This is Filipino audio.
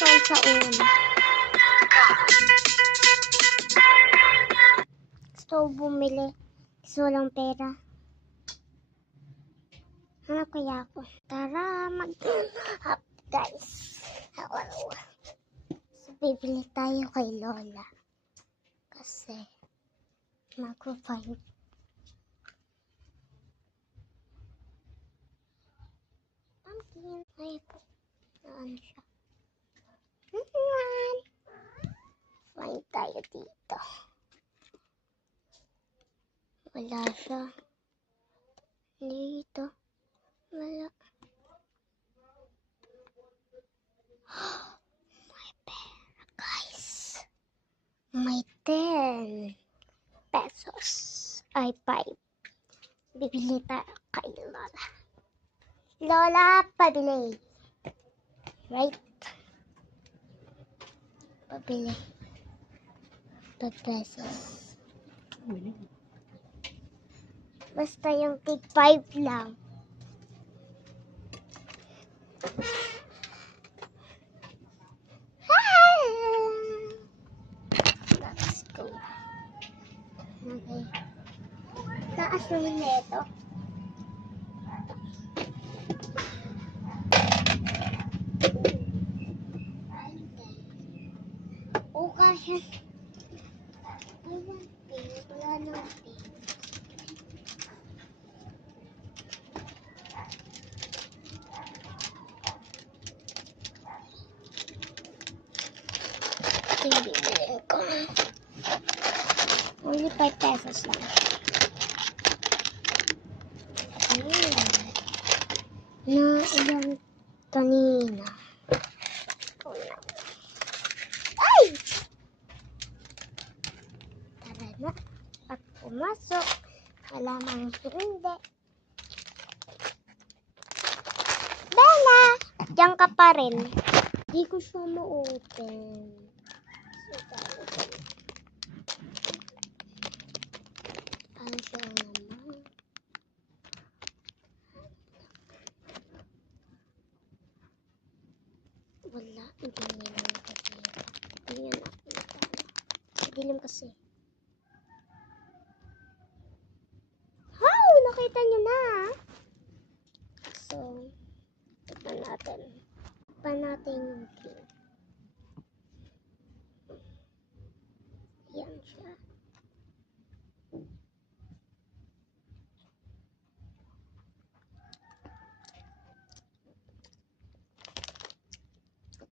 soul sa una. Gusto ko bumili. Kasi walang pera. Ano kaya ako? Tara, mag-hap guys. Hello. So, bibili tayo kay Lola. Kasi, mag-find. Pumpkin. Ay po. Saan siya? Find tayo dito. Wala siya. Dito. Wala. May pera, guys. May 10 pesos. Ay, 5. Bibili tayo kay Lola. Lola, pabili. Right? Pabili. 5 pesos. Basta yung tig 5 lang. Let's go. Okay. Taas naman na ito. O kasi wala nang pin. Bibilin ko. Only 5 pesos lang. Na ilang kanina. Ay! Tara na. At pumasok. Malamang hindi. Bella! Diyan ka pa rin. Hindi ko siya ma-open. Ano siya naman? Wala. Hindi niya na nakikita. Hindi niya nakikita. Dilim kasi. Wow! Nakita niyo na. So, tignan natin. Pa natin yung pin. Yan siya.